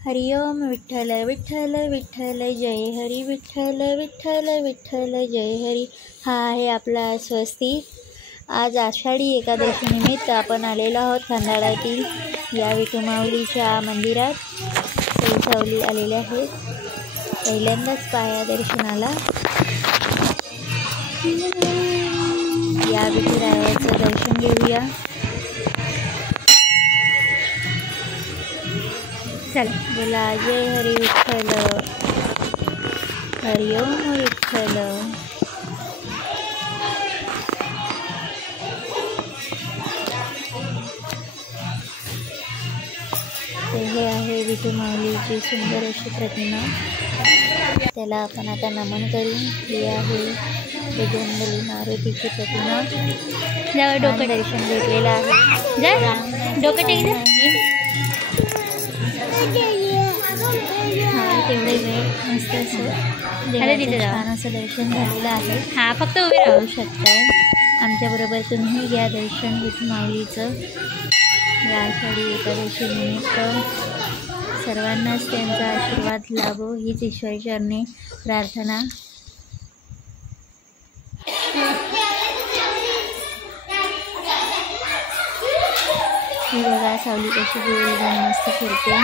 हरिओम विठ्ठल विठ्ठल विठ्ठल जय हरी विठ्ठल विठ्ठल विठ्ठल जय हरी। हा आहे आपला स्वस्तिक। आज आषाढी एकादशी निमित्त आपण आलेलो आहोत खंडाळ्यातील या विठू माऊलीच्या मंदिरात। सई सावली आलेले आहेत, पहिल्यांदाच पाया दर्शनाला। या विठुरायाचं दर्शन घेऊया। चल बोला जय हरी विठ्ठल, हरिओम विठ्ठल। तर हे आहे विठू माऊलीची सुंदर अशी प्रतिमा, त्याला आपण आता नमन करू। ही आहे बजरंगबली मारुतीची प्रतिमा। डोकं दर्शन घेतलेलं आहे। डोकं टेक तेवढे वेळ मस्त असं छान असं दर्शन झालेलं आहे। हा फक्त उभे राहू शकताय। आमच्याबरोबर तुम्ही घ्या दर्शन विठू माऊलीचं। या आषाढी एकादशी निमित्त सर्वांनाच त्यांचा आशीर्वाद लाभो हीच ईश्वरचरणी प्रार्थना। ही बघा सावली कशी गोल मस्त फिरते,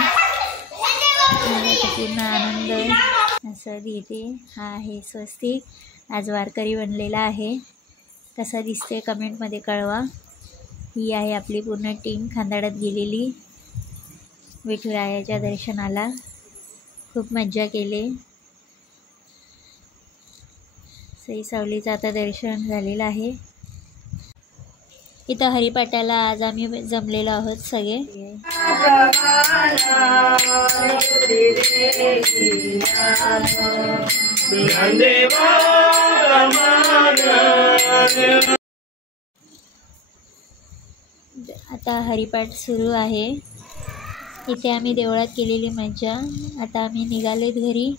पूर्ण आनंद असं देते। हा आहे स्वस्तिक, आज वारकरी बनलेला आहे। कसा दिसते कमेंटमध्ये कळवा। ही आहे आपली पूर्ण टीम खंडाळ्यात गेलेली विठुरायाच्या दर्शनाला। खूप मज्जा केली। सई सावलीचं आता दर्शन झालेलं आहे। इथं हरिपाठाला आज आम्ही जमलेलो आहोत सगळे। आता हरिपाठ सुरू आहे। इथे आम्ही देवळात केलेली मज्जा। आता आम्ही निघालेत घरी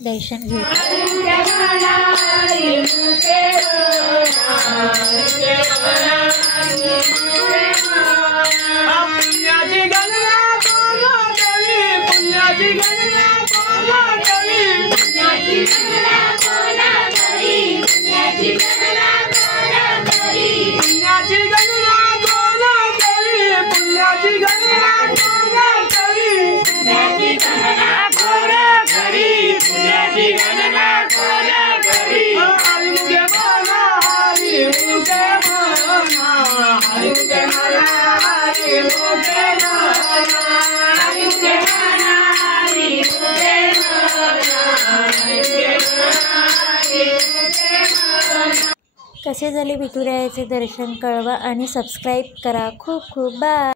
दर्शन घेऊ। कसे झाले विठुरायाचे दर्शन कळवा आणि सबस्क्राईब करा। खूप खूप बाय।